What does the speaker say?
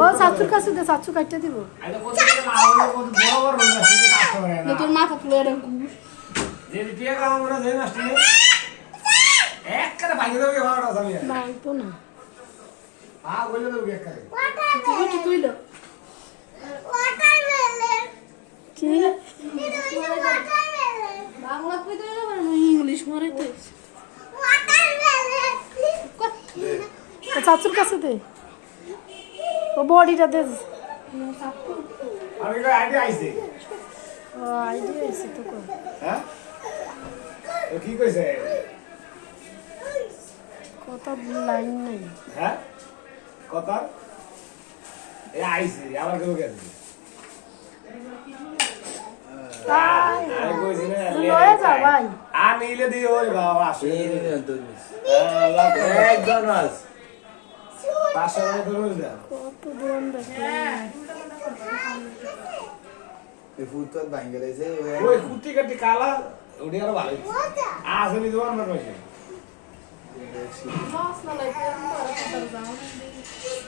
ও চাচুর কাছে দে, চাচু কাটতে দিব। তোর মাথা তুলে এটা ঘুষ ভাঙতো না। তুইল কি বাংলা কইতে ইংলিশ মারে তো চাচুর কাছে দে, ও বডিটা দে। আইডিয়া আইছে তো কর। কি কইছে? কথা লাইন নাই। হ্যাঁ কথা এ আইছে আবার কেউ গেছে। আরে কইছি না লয়ে যা ভাই। আমি ইলে দিই ওই বাবা আসে একজন আস 500 টাকা ধরে দাও। কত দূর দেখে এই ফুটপাত ভাঙে গেছে ওই কুটি কাটি কালা ওডি আর ভালো আসলে দোকান না কইছে লস না লাগে আমি তো আর